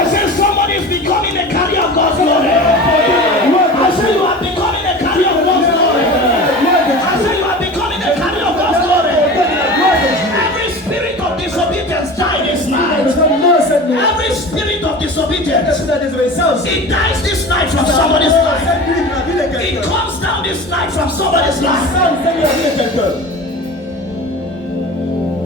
I said somebody is becoming a carrier of God's glory. I said you are becoming a carrier of God's glory. I said you are becoming a carrier of God's glory. Every désobéissance. It dies this night from Ça somebody's meurt life. cette nuit dans la vie de It quelqu'un. comes down this night from somebody's Ça life. enseigne la vie de quelqu'un.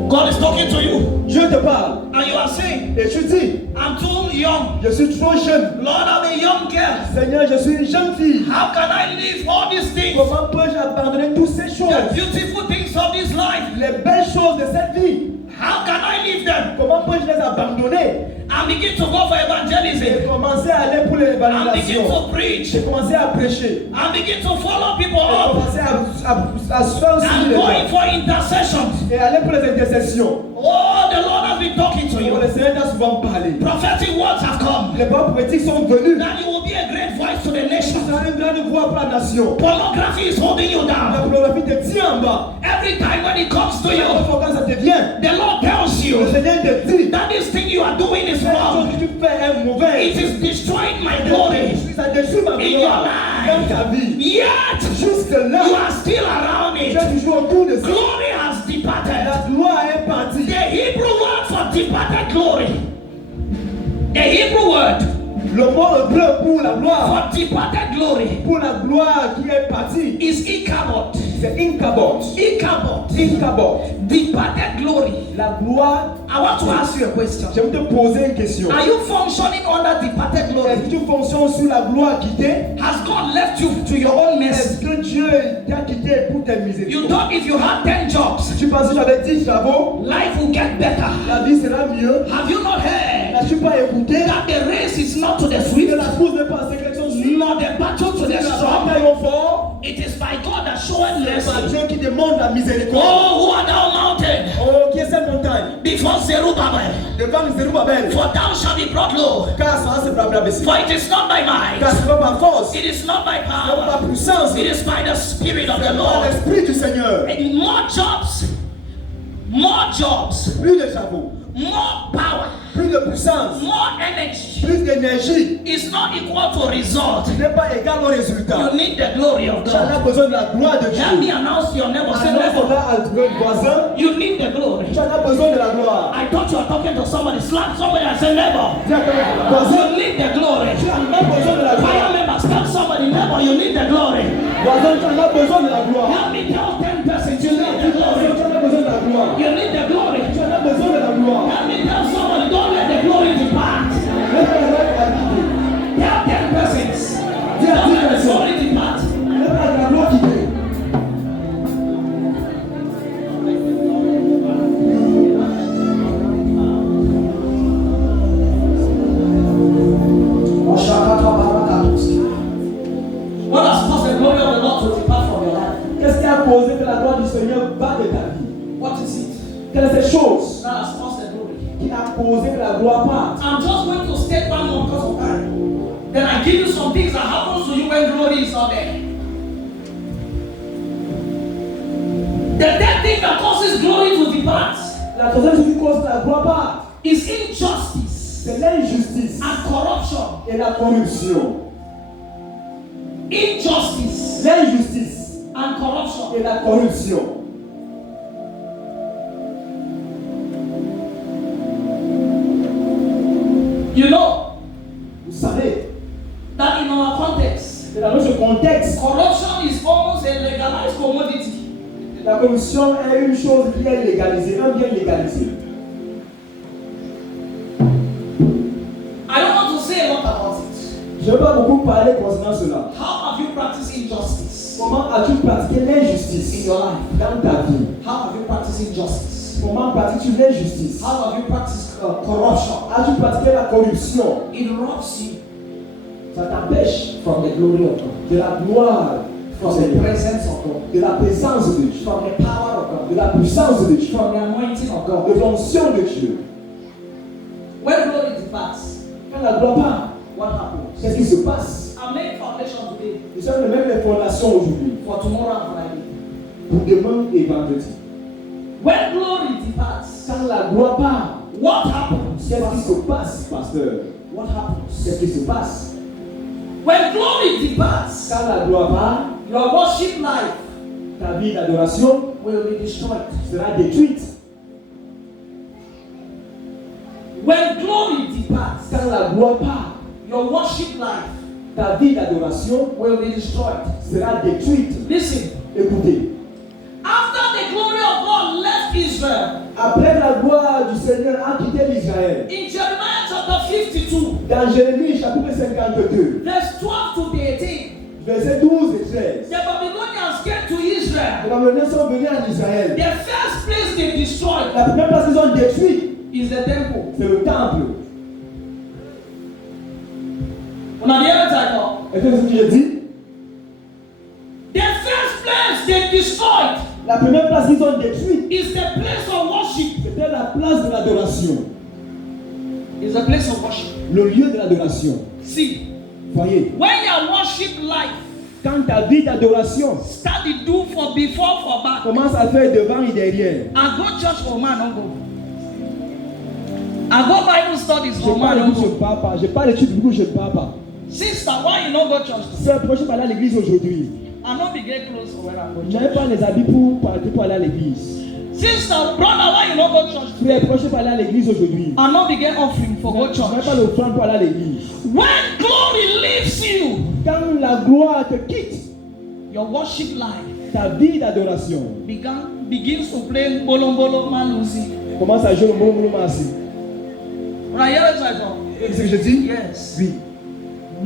God is talking to you, Dieu te parle. and you are saying, Et tu dis, I'm too young. je suis trop jeune. Lord, I'm a young girl. Seigneur, je suis une jeune fille. How can I leave all these things? Comment peux-je abandonner toutes ces The choses? beautiful things of this life. Les belles choses de cette vie. How can I leave them? Comment peux-je les abandonner? And begin to go for J'ai evangelism. commencé à aller pour And begin l'évangélisation. to preach. J'ai commencé à prêcher. And begin to follow people J'ai up. commencé à se faire suivre And les going gens. for intercession. Et aller pour les intercessions. Oh, the Lord has been talking to Et you. le Seigneur t'a souvent parlé. Prophetic words have come. Les paroles prophétiques sont venues. That you will be a great voice to the Tu nation. seras une grande voix pour la nation. Pornography is holding you La down. pornographie te tient en bas. Every time when it comes to Chaque you, fois quand ça te vient, the Lord tells le you Seigneur te dit that this thing you are doing is cette chose wrong. que tu fais est mauvaise. It is destroying my glory. Ça détruit ma In your gloire dans life. ta vie. Yet, Jusque-là, you are still around tu it. es toujours autour de ça. Glory has departed. La gloire est partie. The Hebrew word for departed glory. The Hebrew word Le mot hébreu pour la gloire, for departed glory pour la gloire qui est partie, is Ichabod. c'est Inkabot. Ichabod. Inkabot. Departed glory. La gloire, I want to ask you a question. je vais te poser une question. Are you functioning under departed Est-ce glory? que tu fonctionnes sous la gloire quittée? Has God left you to your own mess? Est-ce que Dieu t'a quitté pour tes misères? You thought if you had 10 jobs, Tu penses que j'avais 10 travaux, life will get better. la vie sera mieux? Have you not heard N'as-tu pas écouté? that the race is not to the Que swift, la course n'est pas à ceux qui sont sûrs. nor the battle to the La strong? bataille au fort, It is by God that showeth c'est par mercy. Dieu qui demande la miséricorde. Oh, who art thou mountain? Oh, qui est cette montagne? Before Zerubbabel. Devant Zerubbabel. For thou shalt be brought low. Car ça se fera baisser. For it is not by Car might, ce n'est pas par force, it is not by ce n'est pas par power, puissance, it is by the Spirit of the par Lord. l'Esprit du Seigneur. And more jobs, Plus de travaux, more power, plus de puissance, more energy plus d'énergie. is not equal to result. Ce n'est pas égal au résultat. You need the glory of Tu en as God. besoin de la gloire de Help me Dieu. announce your neighbor. Say Alors, neighbor. faudra à ton voisin, You need the glory. tu en as besoin de la gloire. I thought you were talking to somebody. Slap somebody and say neighbor. Dis à ton voisin, You need the glory. tu en as besoin de la Fire gloire. member, stop somebody. Neighbor, you need the glory. Voisin, tu en as besoin de la gloire. Help me tell 10 persons you need the Tu glory. en as besoin de la gloire. You need the glory. Tu en as besoin de la gloire. Help me tell somebody, don't let the glory depart. Laisse la gloire quitter. Tell 10 persons, don't let the glory depart. Laisse la gloire quitter. What has caused the glory of the Lord to depart from your life? Qu'est-ce qui a causé que la gloire du Seigneur va de ta vie? What is it Quelle est cette chose that has caused the glory? qui a causé que la gloire parte? I'm just going to state one more because of time. Then I give you some things that happens to you when glory is not there. The third thing that causes glory to depart La troisième chose qui cause que la gloire parte, is injustice c'est l'injustice and corruption. et la corruption. Injustice L'injustice and corruption. et la corruption. You know Vous savez, that in our context, dans notre contexte, corruption is almost a legalized commodity. la corruption est une chose qui est légalisée, un bien légalisé. I don't want to say a lot about it. Je ne vais pas beaucoup parler concernant cela. How have you practiced injustice Comment as-tu pratiqué in l'injustice your life? dans ta vie? How have you practiced injustice? Comment pratiques-tu l'injustice? How have you practiced corruption? As-tu pratiqué la corruption? It robs you Ça t'empêche from the glory of God, de la gloire, from the presence of God, de la présence de Dieu, from the power of de God, la puissance de Dieu, from the anointing of de God. l'onction de Dieu. When glory departs, Quand la gloire part, what happens? qu'est-ce qui se passe? I'm laying foundation today Nous sommes de même les fondations aujourd'hui for tomorrow and Friday. pour demain et vendredi. When glory departs, Quand la gloire part, what happens? qu'est-ce qui se passe, pasteur? What happens? Qu'est-ce qui se passe? When glory departs, Quand la gloire part, your worship life ta vie d'adoration will be destroyed. sera détruite. When glory departs, Quand la gloire part, your worship life ta vie d'adoration will be destroyed. sera détruite. Listen, Écoutez, after the glory of God left Israel, après la gloire du Seigneur a quitté l'Israël, in Jeremiah chapter 52, dans Jérémie chapitre 52, verse 12 to 18, versets 12 et 13, the Babylonians came to Israel. les Babyloniens sont venus en Israël. The first place they destroyed La première place qu'ils ont détruite, is the temple. c'est le temple. On a bien ça. Et qu'est-ce que j'ai dit? The first place they destroyed La première place qu'ils ont détruite, is the place of worship. c'était la place de l'adoration. Is the place of worship. Le lieu de l'adoration. See, Voyez, when your worship life quand ta vie d'adoration start to do for before for back, commence à faire devant et derrière, I go church for man, don't go. I go Bible studies je for man, parle don't d'église, je go. ne pars pas. Je parle d'études bibliques, je ne pars pas. Sister, why you not go church? C'est proche pour aller à l'église aujourd'hui. I not be get close for when I go Je church. n'avais pas les habits pour partir pour aller à l'église. Sister, brother, why you not go church? Frère, proche pour aller à l'église aujourd'hui. I not be get offering for go Je n'avais church. pas l'offrande pour aller à l'église. When glory leaves you, Quand la gloire te quitte, your worship life ta vie d'adoration begins to play bolombolo malusi. commence à jouer le bon moment assis. Right here is like, C'est ce que je dis? yes. Oui.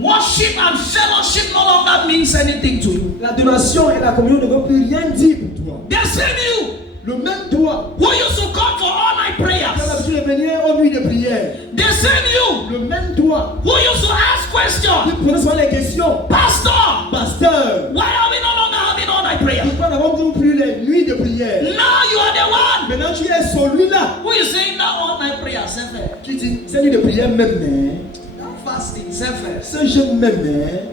Worship and fellowship no longer means anything to you. L'adoration et la communion ne vont plus rien dire pour toi. The same you Le même toi, who used to come for all night qui a prayers. l'habitude de venir aux nuits de prière. The same you Le même toi, who used to ask qui questions. prenait souvent les questions. Pastor, Pasteur, why are we no longer having all night prayer? pourquoi n'avons-nous plus les nuits de prière? Now you are the one Maintenant tu es celui-là who is saying that all night prayer, Sefer. qui dit, ces nuits de prière même, mais That fasting, Sefer. ce jeûne même, mais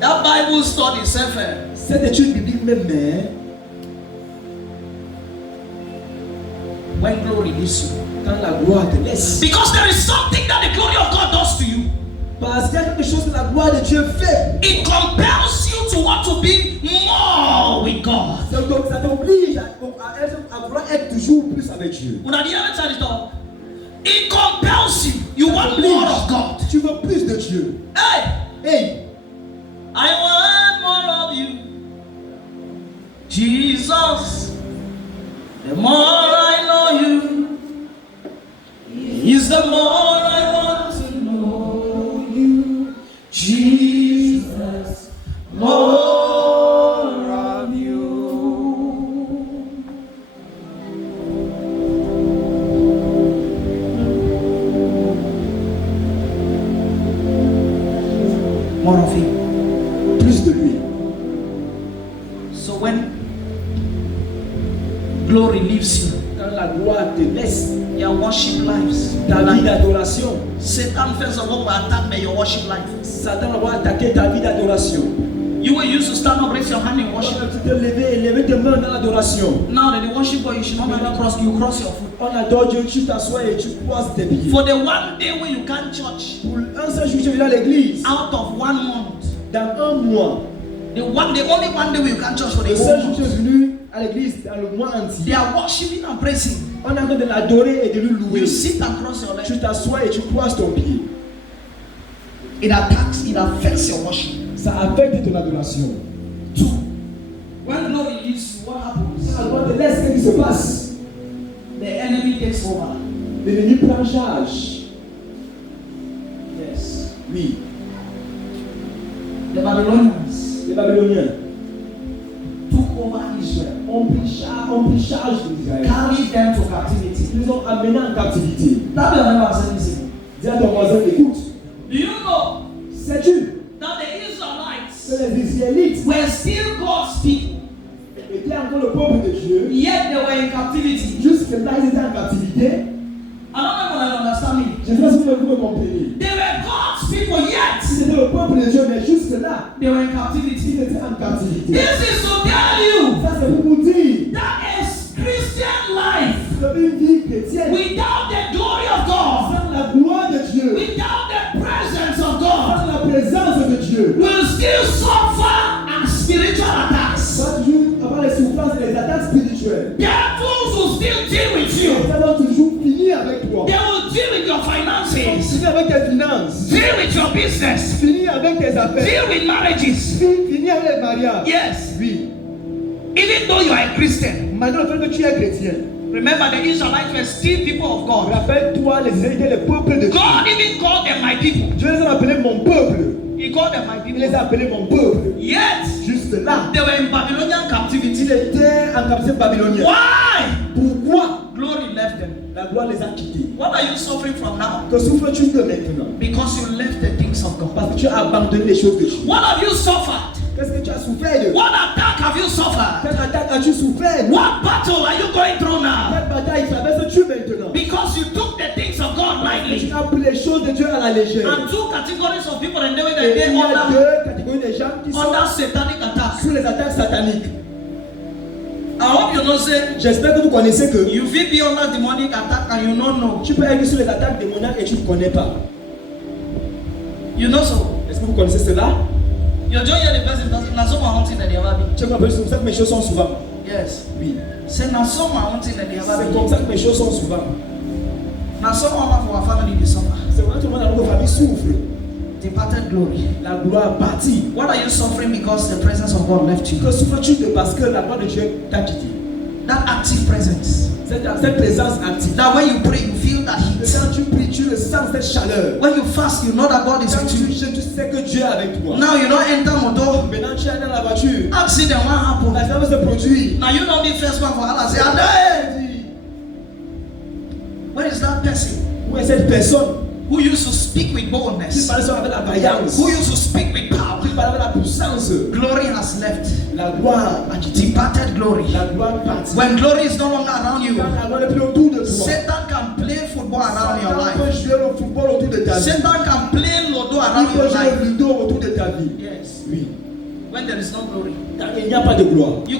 That Bible study, Sefer. cette étude biblique même, mais When glory leaves you. quand la gloire te laisse. Because there is something that the glory of God does to you. Parce qu'il y a quelque chose que la gloire de Dieu fait. It compels you to want to be more with God. Ça t'oblige à vouloir être toujours plus avec Dieu. When I hear it, it compels you. You want more of God. Tu veux plus de Dieu. Hey, Hey, I want more of you, Jesus. The more I know you, is the more I want to know you, Jesus. More of you. More of him. plus de lui. So when glory leaves you, Quand la gloire te laisse, your worship lives. ta vie d'adoration, Satan first of all will attack by your worship life. Satan va attaquer ta vie d'adoration. You were used to stand up, raise your hand in worship. Tu te lever et lever tes mains dans l'adoration. Now that the worship God, you should not only cross, you cross your foot. On adore Dieu, tu t'assois et tu croises tes pieds. For the one day when you can't church, Pour un seul jour, tu viens à l'église. out of 1 month, Dans un mois, the only one day when you can't church for the le whole seul jour que tu es month, venu à l'église, dans le mois they entier, are worshiping and praising. on est en train de l'adorer et de lui louer. You sit and cross your Tu leg. t'assois et tu croises ton pied. It attacks, it affects your worship. Ça affecte ton adoration. Two, when glory leaves you, what happens? Quand la gloire te laisse, qu'est-ce qui se passe? The enemy takes over. L'ennemi prend charge. Yes. Oui, The Babylonians les Babyloniens took over Israel, ont pris charge d'Israël. carried them to captivity. Ils les ont amenés en captivité. That will never say anything. Dis à ton voisin, écoute, Do you know sais-tu that the que Israelites les Israélites were still God's people, étaient encore le peuple de Dieu? yet they were in captivity? Jusque-là, ils étaient en captivité. I don't know if you understand me. Je ne sais pas si vous me comprenez. They were God's people, yet C'était le peuple de Dieu, mais jusque-là, they were in captivity. ils étaient en captivité. This is to tell you Ça, c'est pour vous dire that a Christian life que une vie chrétienne, without the glory of God, sans la gloire de Dieu, without the presence of God, sans la présence de Dieu, will still suffer and spiritual attacks. va toujours avoir les souffrances et les attaques spirituelles. Devils will still deal with you. Ça va toujours finir avec toi. They will deal with your finances. business. Finis avec tes affaires. Deal with marriages. Finis avec les mariages. Yes. Oui. Even though you are a Christian. Maintenant, le fait que tu es chrétien. Remember, the Israelites were still people of God. Rappelle-toi, les Israélites étaient le peuple de Dieu. God even called them my people. Dieu les a appelés mon peuple. He called them my Il people. les a appelés mon peuple. Yet, Juste là, they were in Babylonian captivity. il était en captivité babylonienne. Why? Pourquoi Glory left them. la gloire les a quittés? What are you suffering from now? Que souffres-tu de maintenant? Because you left the things of God. Parce que tu as abandonné les choses de Dieu. What have you suffered? Qu'est-ce que tu as souffert de? What attack have you suffered? Quelle attaque as-tu souffert? What battle are you going through now? Quelle bataille traverses-tu maintenant? Because you took the things of God Tu lightly. as pris les choses de Dieu à la légère. And two categories of people and they were Et il y a under deux catégories de gens qui sont satanic attack. sous les attaques sataniques. I hope you know say J'espère que vous connaissez que you will be under demonic attack and you don't know. tu peux être sous les attaques démoniaques et tu ne connais pas. You know so. Est-ce que vous connaissez cela? You just hear the person doesn't na so my hunting that they have been. Tu vois, c'est comme ça que mes choses sont souvent. Yes. Oui. Say na so my hunting that they have C'est been. comme ça que mes choses sont souvent. Na so my for our family they suffer. C'est vraiment tout le monde dans notre famille souffre. Departed glory. La gloire partie. What are you suffering because the presence of God left you? Que souffres-tu de parce que la gloire de Dieu t'a quitté? That active presence. Cette présence active. That when you pray, you feel that heat. Quand tu pries, tu le sens cette chaleur. When you fast, you know that God is Quand with tu you. jeûnes, tu sais que Dieu est avec toi. Now you don't enter motor. Maintenant tu es dans la voiture. Accident what happen? La femme se produit. Now you don't be first one for Allah. Say, Adai. Where is that person Où est cette personne who used to speak with qui boldness? parle avec la vaillance? Who used to speak with power? Qui parle avec la puissance? Glory has left. La gloire a quitté. Departed glory. La gloire partie. When glory is no longer around you, Quand la gloire n'est plus autour de toi. Satan can play football around your Satan life. peut jouer au football autour de ta vie. Satan can play lodo Il around peut your jouer life. au ludo autour de ta vie. Yes. Oui. When there is no glory. Quand il n'y a pas de gloire. I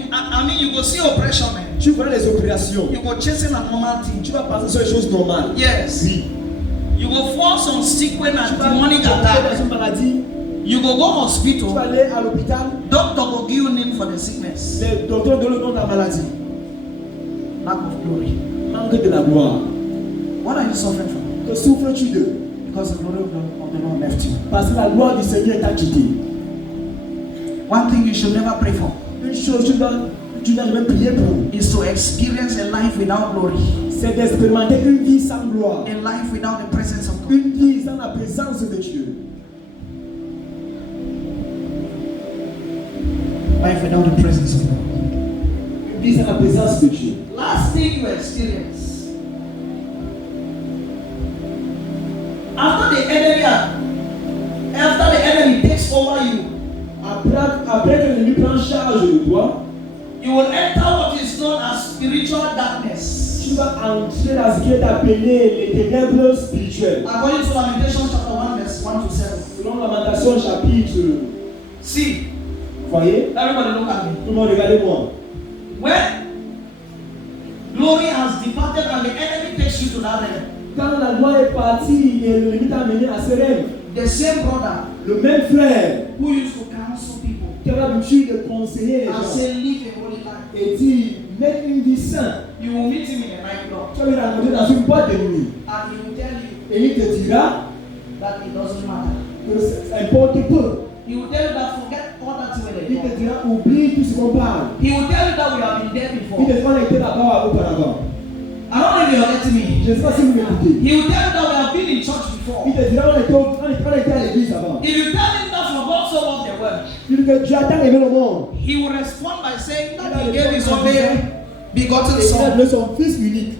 mean, you go see oppression, man. Tu vois les opérations. You go chasing a normal thing. Tu vas passer sur les choses normales. Yes. Oui. You go force on sickness Tu and vas demonic tomber dans attack. une maladie. You go Tu vas hospital. aller à l'hôpital. Doctor will give you name for the sickness. Le docteur donne le nom de la maladie. Lack of glory. Manque de la gloire. What are you suffering from? Que souffres-tu de? Because the glory of the Lord left you. Parce que la gloire du Seigneur t'a quitté. One thing you should never pray for Une chose tu n'as jamais prié pour, is to experience a life without glory, c'est d'expérimenter une vie sans gloire. a life without the presence of God. Une vie sans la présence de Dieu. Life without the presence of God. Une vie sans la présence de Dieu. Last thing you experience after the enemy takes over you, Après que l'ennemi prend charge de toi, you will enter what is known as spiritual darkness. tu vas entrer dans ce qui est appelé les ténèbres spirituelles. According to Lamentation chapter 1 verse 1 to 7. Selon Lamentation chapitre, See, voyez, everybody look at me. tout le monde regardez-moi. When glory has departed and the enemy takes you to that realm, Quand la gloire est partie et l'ennemi t'a amené à ce rêve, the same brother le même frère who used to counsel people qui a l'habitude de conseiller les and gens say live a holy life, et dit mets une vie sainte, you will meet him in a nightclub tu vas le rencontrer dans une boîte de nuit and he will tell you et il te dira that it doesn't matter. que ça importe peu. He will tell you that forget all that you were Il te there. dira oublie tout ce qu'on parle. He will tell you that we have been there Il before. te dira été là-bas auparavant. I don't know if you're getting me. Je ne sais pas si vous m'écoutez. He will tell you that we have been in church before. Il te dira on était à l'église avant. If you tell him that for God so loved the world, Il dit que Dieu a tant aimé le monde. he will respond by saying that he gave his only begotten Et il a son. donné son fils unique.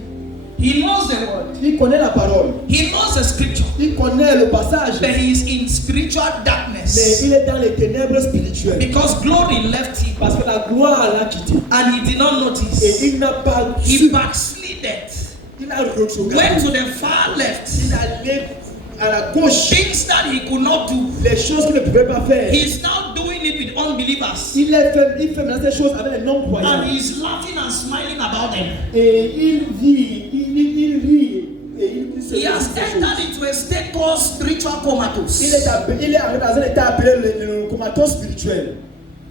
He knows the word. Il connaît la parole. He knows the scripture. Il connaît le passage. But he is in spiritual Mais darkness il est dans les ténèbres spirituelles. because glory left him Parce que la gloire l'a quitté. and he did not Et notice. il n'a pas He su. backslided, Il a retrogradé. went to the far left. Il est allé à la gauche. Things that he could not do. Les choses qu'il ne pouvait pas faire. He's now doing it with unbelievers. Il fait maintenant ces choses avec les non-croyants. And he's laughing and smiling about them. Et il vit, il rit. Et il se He has entered into a state called spiritual comatose. il est arrivé dans un état appelé le comatose spirituel.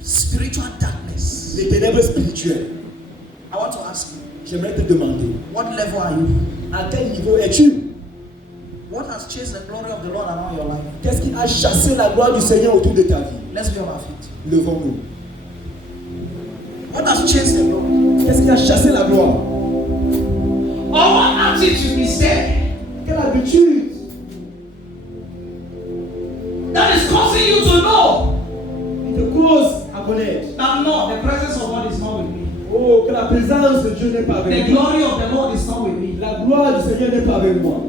Spiritual darkness. Les ténèbres spirituelles. I want to ask you, J'aimerais te demander, what level are you? à quel niveau es-tu? What has chased the glory of the Lord around your life? Qu'est-ce qui a chassé la gloire du Seigneur autour de ta vie? Let's be on our feet. Levons-nous. What has chased the glory? Qu'est-ce qui a chassé la gloire? Or what attitude is there Quelle habitude that is causing you to know qui te cause à connaître? that no, the presence of God is not with me. Oh, que la présence de Dieu n'est pas The avec moi. glory of the Lord is not with me. La gloire du Seigneur n'est pas avec moi.